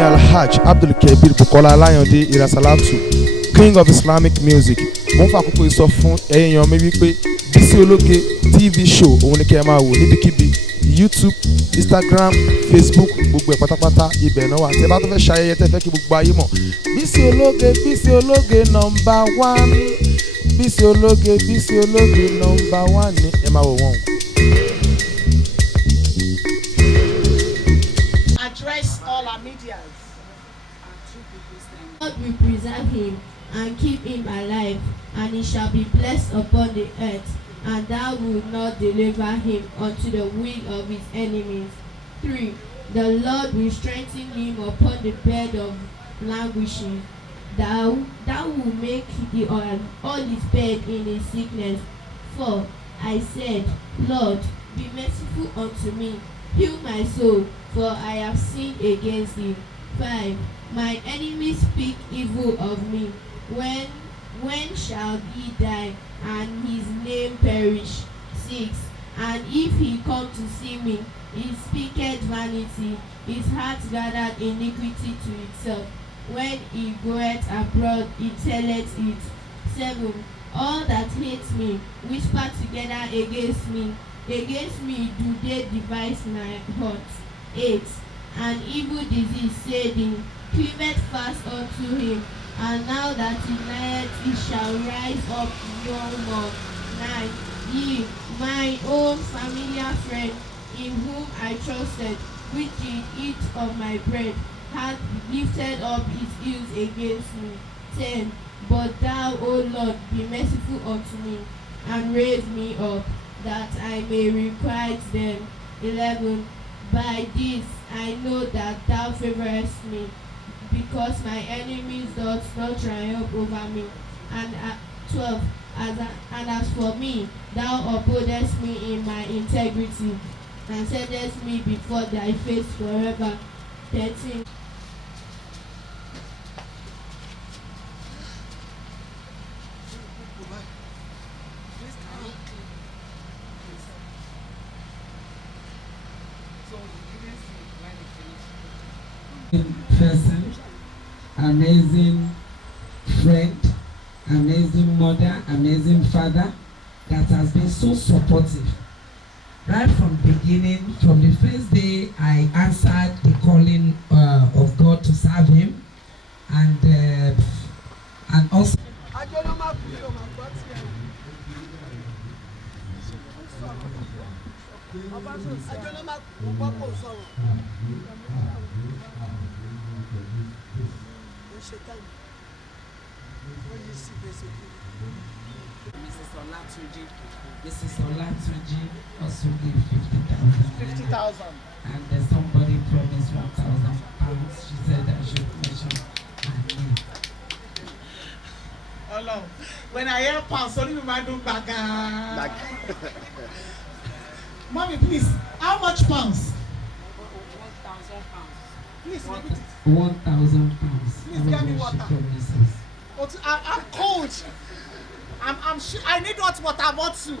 Alhaj Abdul Kabir Bukola Alayande Irasalatu, King of Islamic Music. Mo ń fa àkókò sọ fún èèyàn mi wípé Bisi Ológe TV show òun ni kẹ́ ẹ máa wò níbikíbi YouTube, Instagram, Facebook, gbogbo ẹ̀ pátápátá ibẹ̀ náà wà. Tẹ́ bá tó fẹ́ ṣayẹyẹ tẹ́ fẹ́ kí gbogbo ayé mọ̀ Bisi Ológe number one, Bisi Ológe number one ni ẹ máa wò wọ́n. Address all our medias. God will preserve him and keep him alive, and he shall be blessed upon the earth, and thou wilt not deliver him unto the will of his enemies. 3. The Lord will strengthen him upon the bed of languishing. Thou will make all his bed in his sickness. 4. I said, Lord, be merciful unto me, heal my soul, for I have sinned against thee. 5. My enemies speak evil of me. When shall he die, and his name perish? 6. And if he come to see me, he speaketh vanity, his heart gathered iniquity to itself. When he goeth abroad, he telleth it. 7. All that hate me whisper together against me. Against me do they devise my heart. 8. An evil disease saying, cleaveth fast unto him, and now that he lieth, he shall rise up no more. 9. Ye, my own familiar friend, in whom I trusted, which did eat of my bread, hath lifted up his heels against me. 10. But thou, O Lord, be merciful unto me, and raise me up, that I may requite them. 11. By this I know that thou favorest me, because my enemies doth not triumph over me. And 12. And as for me, thou upholdest me in my integrity, and settest me before thy face forever. 13. Person, amazing friend, amazing mother, amazing father that has been so supportive right from the beginning. From the first day I answered the calling of God to serve him, and also Mrs. Olatunji also gave 50,000. And somebody promised 1,000 pounds. She said I should mention her name. Hello. When I hear pounds, only my do back. Mommy, please, how much pounds? 1,000 pounds. Please, repeat it. 1,000 pounds. Please get me water. I'm cold. I'm sure I need hot water. I want to.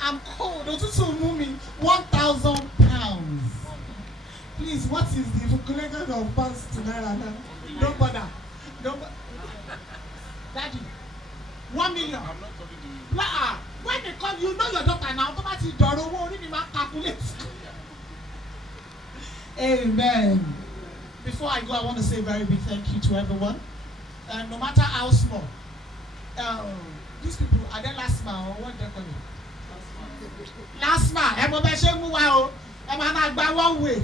I'm cold. Otutu mumi. 1,000 pounds. Please, what is the equivalent of pounds to naira now? Don't bother. Daddy, 1 million. I'm not talking to you. When they come, you know your daughter now. Automatically, don't worry, you must calculate. Amen. Before I go, I want to say a very big thank you to everyone. No matter how small. These people, are they last man or what they call it? Last man. I'm one way.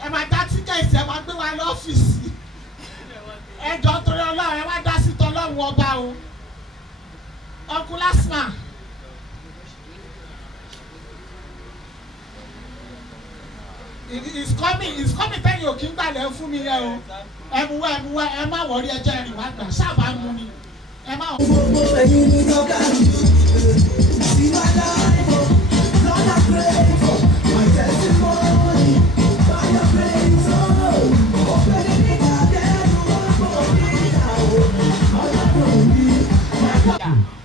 I'm a dirty guy. I'm going to my office. And Dr. Allah, I'm a dirty Allah. Uncle last man. It's coming. Tell you, King Bale, for me. I'm a warrior journey. Shabba money. Emma.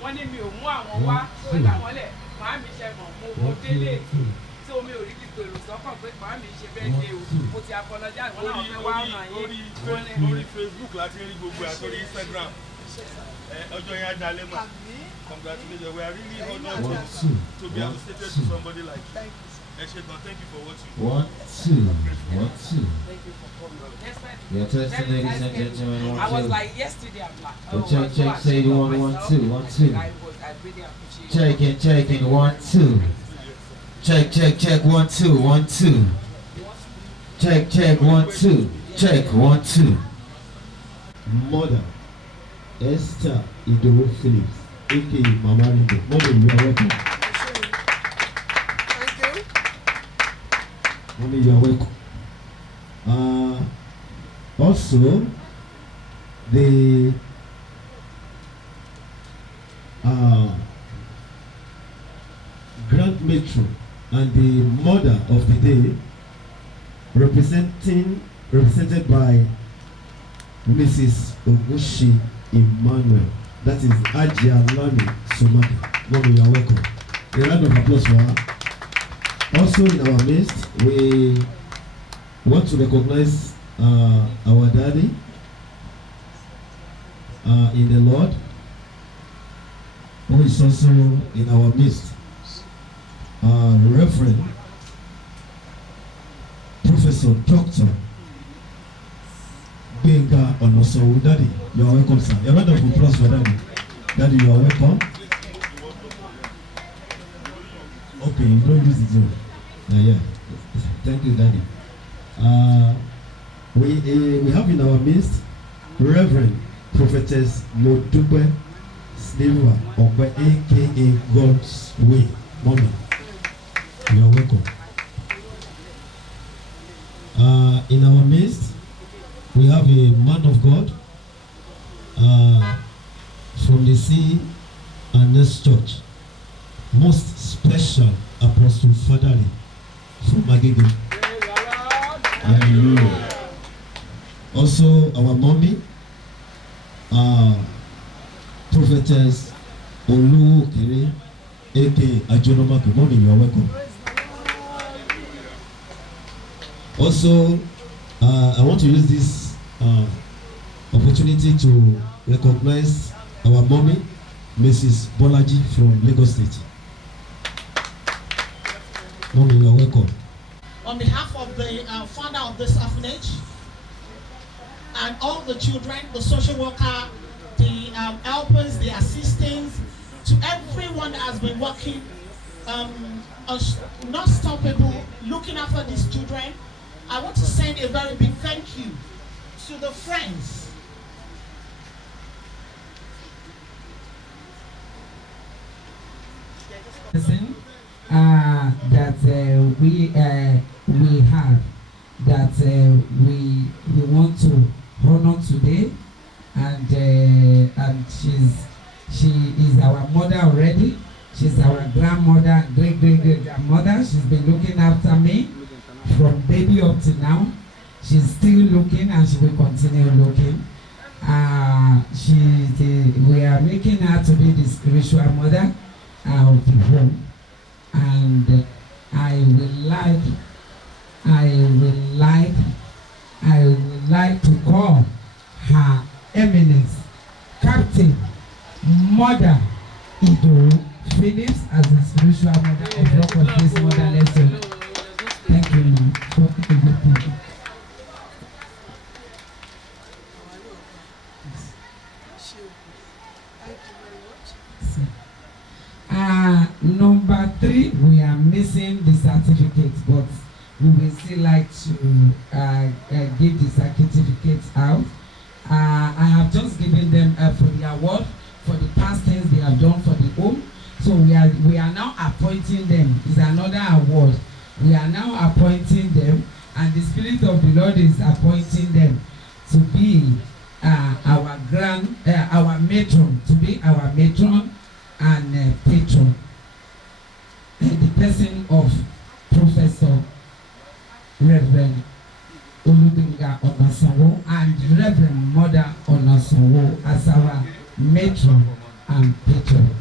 Wọ́n ní mi ò mú àwọn wá tó láwọn lẹ̀ màá mi ṣe mọ̀ mo délé tí omi ò rí kí pèrò sọ́kàn pé màá mi ṣe bẹ́ẹ̀ dé o mo ti ti apologize wọn náà fẹ́ wá ràn yín. Lórí Facebook láti rí gbogbo àtòrí Instagram. Ọjọ́ yẹn á dalẹ̀ mọ́. Congratulations, we are really honored to be associated to somebody like you. Thank you for watching. 1, 2, 1, 2. Thank you for coming. Your testing, ladies and gentlemen, 1, 2. I was like yesterday, I'm like, Well, check, say 1, 1, 2, 1, 2. I really appreciate Checking, 1, 2. Check, 1, 2, 1, 2. Check, 1, 2. Check, 1, 2. Mother Esther Idowu Phillips, aka Mama Lindo. Mother, you are welcome. Thank you. Mommy, you are welcome. Also, the grand matron and the mother of the day, represented by Mrs. Ogushi Emmanuel. That is Ajia Lani Sumaki. Mommy, you are welcome. A round of applause for her. Also in our midst, we want to recognize our daddy in the Lord, who is also in our midst, Reverend Professor Dr. Benga Onosowu. Daddy, you are welcome, sir. A round of applause for Daddy. Daddy, you are welcome. Okay, you don't use it. Yeah. Thank you, Daddy. We have in our midst Reverend Prophetess Modupe Silva Ogbe, aka God's Way. Mommy, you are welcome. In our midst, we have a man of God from the C and S Church, most special Apostle Fadari from Agege. Hallelujah. Also, our mommy, Prophetess Oluwokere, aka Ajonomako. Mommy, you are welcome. Also, I want to use this opportunity to recognize our mommy, Mrs. Bolaji from Lagos State. Mommy, you are welcome. On behalf of the founder of this orphanage and all the children, the social worker, the helpers, the assistants, to everyone that has been working not stoppable, looking after these children, I want to send a very big thank you to the friends. That we have that we want to honor today, and she is our mother already. She's our grandmother, great grandmother. She's been looking after me from baby up to now. She's still looking, and she will continue looking. We are making her to be the spiritual mother of the home, and I would like to call Her Eminence Captain Mother Idowu Phillips as the spiritual mother of Rock of Peace Motherless. Thank you, ma'am, for everything. Number 3, we are missing the certificate, but we will still like to give the certificates out. I have just given them for the award for the past things they have done for the home. So we are now appointing them. It's another award. We are now appointing them, and the Spirit of the Lord is appointing them to be our matron, and patron. The person of Professor Reverend Olubenga Onasanwo and Reverend Mother Onasanwo as our matron and patron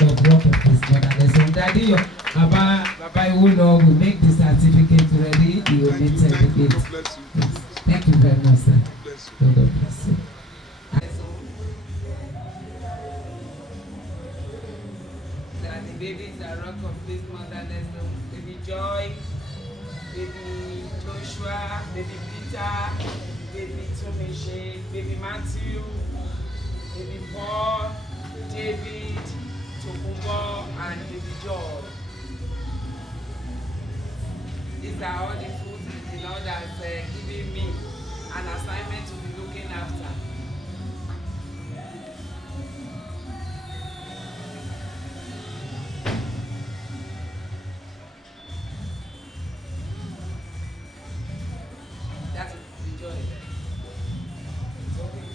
of Rock of Peace Motherless. So Daddy, Baba Iwulo will make the certificate ready. He will meet great. God bless you. Yes. Thank you very much, sir. Bless you. God bless you. That the babies are rock of this motherless home. Baby Joy, baby Joshua, baby Peter, baby Tomishe, baby Matthew, baby Paul, David, Tokumbo, and baby Joy. These are all the food the Lord has given me an assignment to be looking after. That's the joy. It's okay.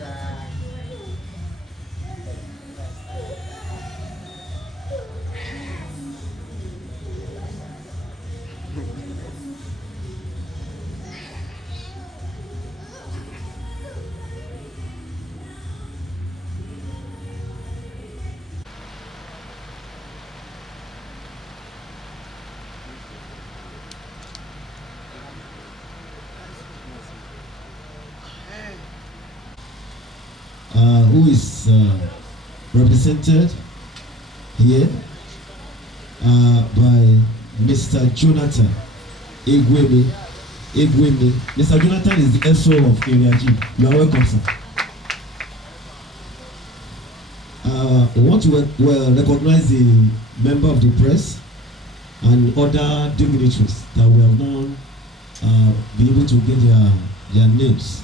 Alright. Who is represented here by Mr. Jonathan Egweme. Mr. Jonathan is the SO of Area G. You are welcome, sir. We want to recognize the member of the press and other dignitaries that we have not been able to get their names.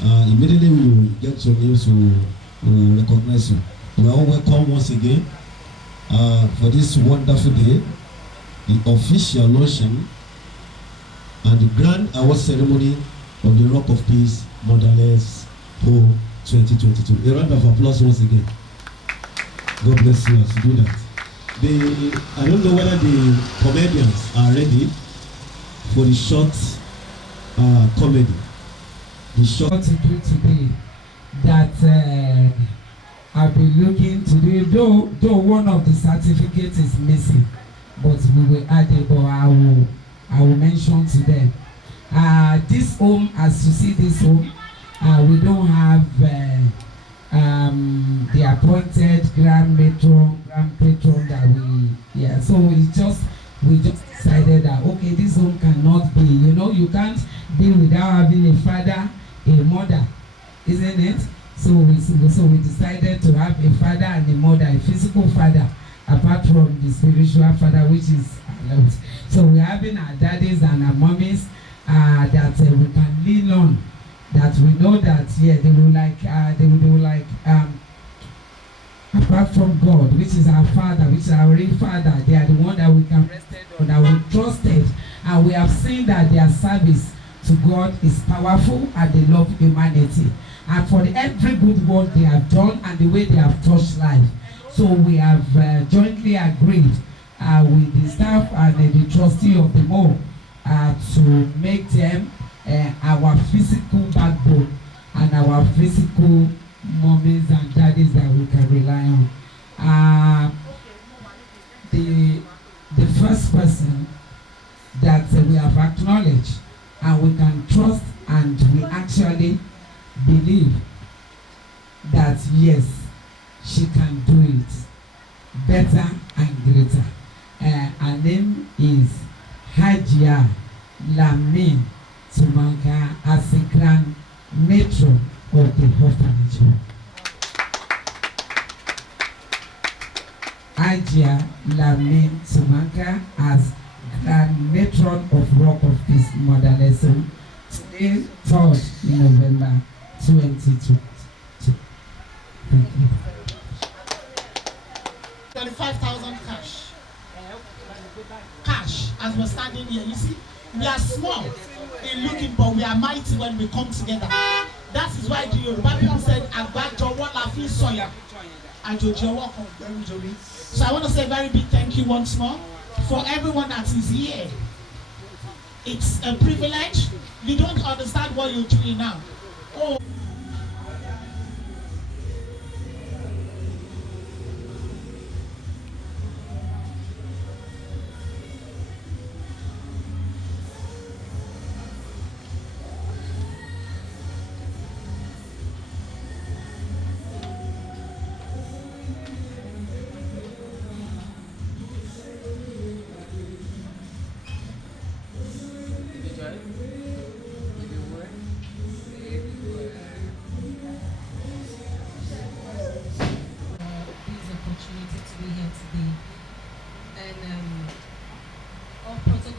Immediately we will get your names, we will recognize you. We are all welcome once again for this wonderful day, the official launching and the grand award ceremony of the Rock of Peace Motherless Home 2022. A round of applause once again. God bless you as you do that. I don't know whether the comedians are ready for the short comedy. The short to do today that I've been looking to do, though one of the certificates is missing, but we will add it, but I will mention to them. This home, as you see this home, we don't have the appointed grand patron that so we just decided that okay, this home cannot be, you can't be without having a father, a mother, isn't it? So we decided to have a father and a mother, a physical father, apart from the spiritual father, which is allowed. So we're having our daddies and our mummies that we can lean on, that we know that they will like apart from God, which is our father, which is our real father. They are the one that we can rest on, that we trusted, and we have seen that their service to God is powerful and they love humanity, and for every good work they have done and the way they have touched life. So we have jointly agreed with the staff and the trustee of the mall to make them our physical backbone and our physical mommies and daddies that we can rely on. The first person that we have acknowledged and we can trust and we actually believe that yes, she can do it better and greater. Her name is Hajia Lamin Tumanka as a grand matron of the orphanage home. Hajia Lamin Tumanka as grand matron of Rock of Peace Motherless Home, today 3rd November 2022. Thank you. 35,000 cash. Cash, as we're standing here. You see, we are small in looking, but we are mighty when we come together. That is why the Yoruba people said, Agbajowo la fi soya, Ajojowo kan gbẹ̀rù jori. So I want to say a very big thank you once more for everyone that is here. It's a privilege. You don't understand what you're doing now. Oh.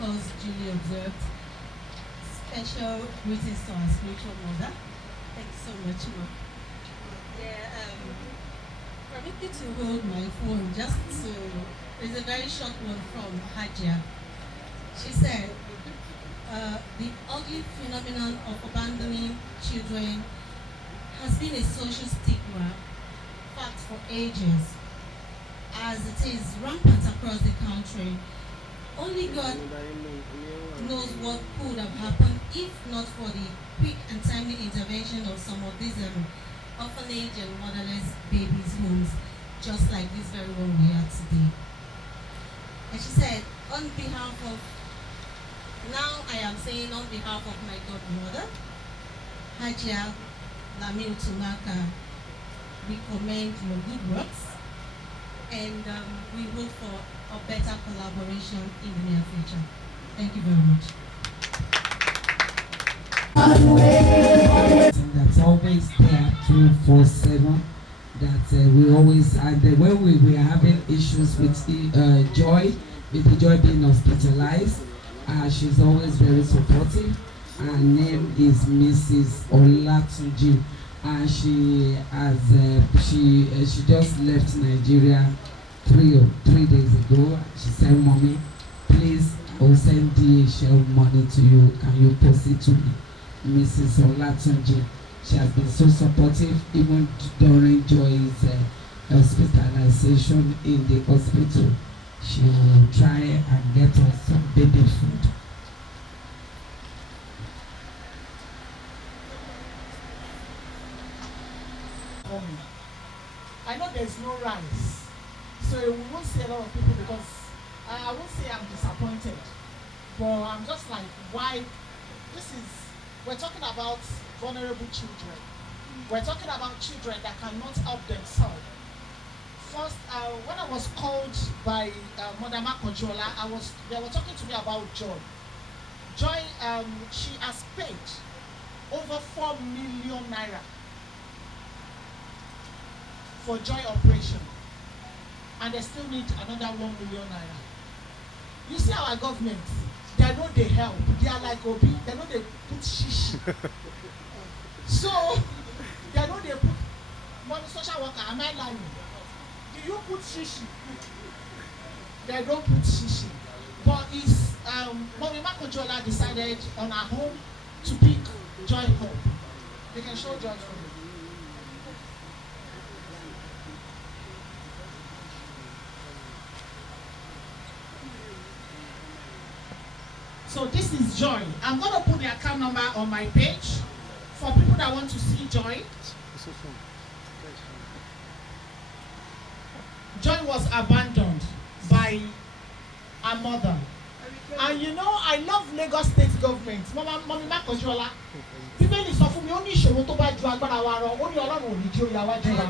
protocols duly observed. Special greetings to our spiritual mother. Thank you so much, Ma. Yeah, permit me to hold my phone just to, it's a very short one from Hajia. She said, the ugly phenomenon of abandoning children has been a social stigma, fact, for ages, as it is rampant across the country. Only God knows what could have happened if not for the quick and timely intervention of some of these orphanage and motherless babies' homes, just like this very one we are today. And she said, on behalf of, now I am saying on behalf of my godmother, Hajia Lamil Tumaka, we commend your good works, and we hope for a better collaboration in the near future. Thank you very much. That's always there 247. That we always, and when we are having issues with Joy, with the Joy being hospitalized, she's always very supportive. Her name is Mrs. Olatunji, and she has she just left Nigeria 3 days ago. She said, "Mommy, please, I will send DHL money to you. Can you post it to me?" Mrs. Olatunji, she has been so supportive even during Joy's hospitalization in the hospital. She will try and get us some baby food. I know there's no rice, so we won't see a lot of people because I won't say I'm disappointed, but I'm just like, why? We're talking about vulnerable children. We're talking about children that cannot help themselves. First, when I was called by Mother Makojola, they were talking to me about Joy. Joy, she has paid over 4 million naira for Joy operation, and they still need another 1 million naira. You see our government, they know they help. They are like Obi, they know they put shishi. So they know they put money. Social worker, am I lying? Do you put shishi? They don't put shishi. But it's Mommy Makojola decided on her home to pick Joy Hope. They can show Joy for me. So this is Joy. I'm going to put the account number on my page for people that want to see Joy. Joy was abandoned by her mother. And you know, I love Lagos State government. Mommy Makojola. Bíbélì sọ fún mi, ó ní ìṣòro tó bá ju agbára wa rọ, ó ní Ọlọ́run ò ní jí ó yà wá jù wá.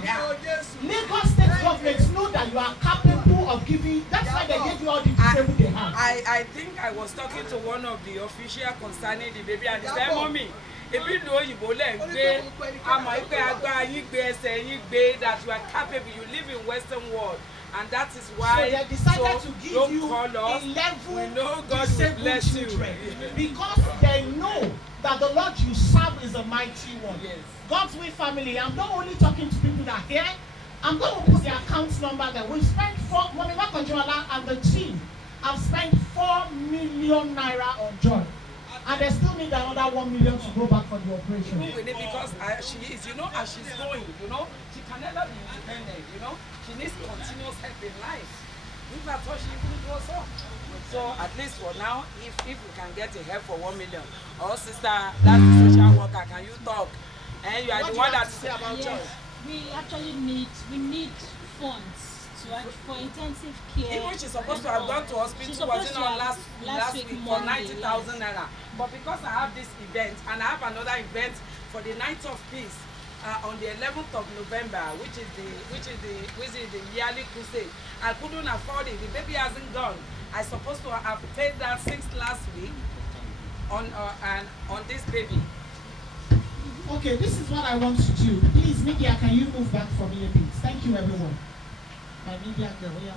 Lagos State government know that you are capable of giving. That's why they gave you all the disabled they have. I think I was talking to one of the officials concerning the baby, and he said, "Mommy, if you know you go let gbé, àmọ́ ìpè agbára yín gbé ẹsẹ̀ yín gbé, that you are capable, you live in Western world." And that is why so they decided to give you 11 disabled children because they know that the Lord you serve is a mighty one. Yes. God's Way family, I'm not only talking to people that are here, I'm going to put the account number there. We've spent Mommy Makojola and the team have spent 4 million naira on Joy. And they still need another 1 million to go back for the operation. Because she is, as she's going, she can never be independent, She needs continuous help in life. If at all she even goes up. So at least for now, if we can get a help for 1 million. Oh sister, that's the social worker, can you talk? And you are the one that say about Joy. We actually need funds for intensive care. Even she's supposed to have gone to hospital, wasn't on last week for 90,000 naira. But because I have this event and I have another event for the Night of Peace on the 11th of November, which is the yearly crusade, I couldn't afford it. The baby hasn't gone. I supposed to have paid that since last week on this baby. Okay, this is what I want to do. Please, media, can you move back for me a bit? Thank you, everyone. My media girl, yeah.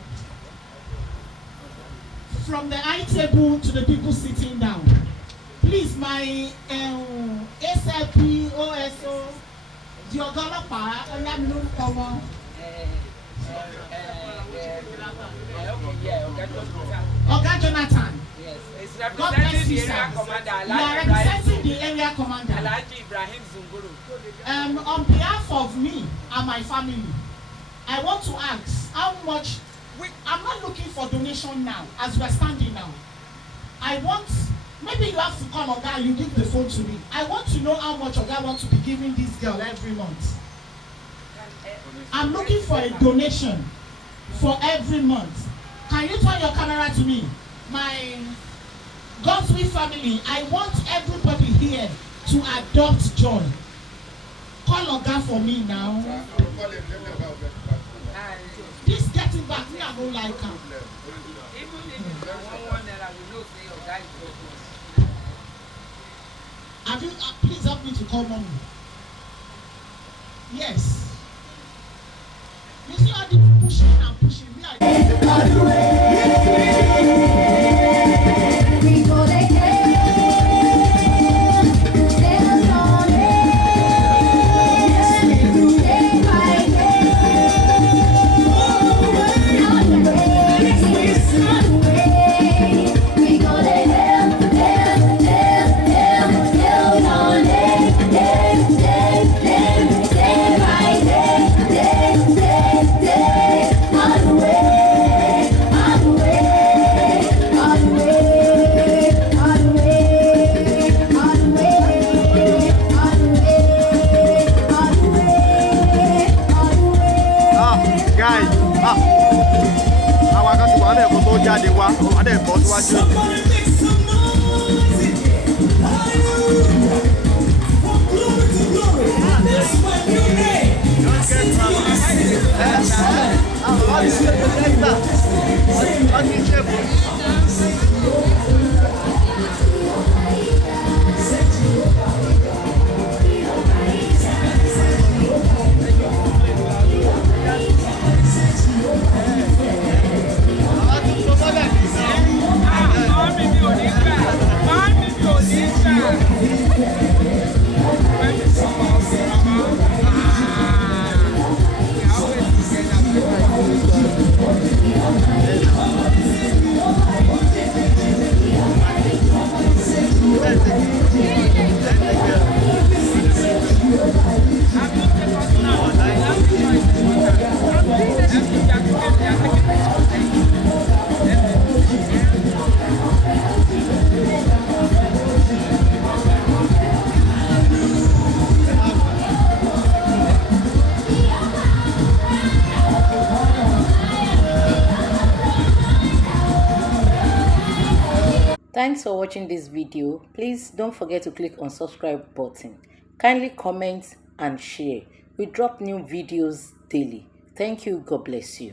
from the high table to the people sitting down. Please, my SLP, OSO, the Ogolopa, Oga Jonathan. Yes, it's God bless representing you, the area sir. commander. You are representing the area commander. Alhaji Ibrahim Zunguru. On behalf of me and my family, I want to ask how much. I'm not looking for donation now, as we're standing now. I want, maybe you have to call Oga, you give the phone to me. I want to know how much Oga wants to be giving this girl every month. I'm looking for a donation for every month. Can you turn your camera to me? My God's Will family, I want everybody here to adopt Joy. Call Oga for me now. This getting back, me, I don't like him. Even if it's 1 naira, we know say Oga is broken. Have you, please help me to call mommy. Yes. You see how they pushing and pushing me. jáde wá wà dẹ̀ bọ́ síwájú. Thanks for watching this video. Please don't forget to click on subscribe button. Kindly comment and share. We drop new videos daily. Thank you. God bless you.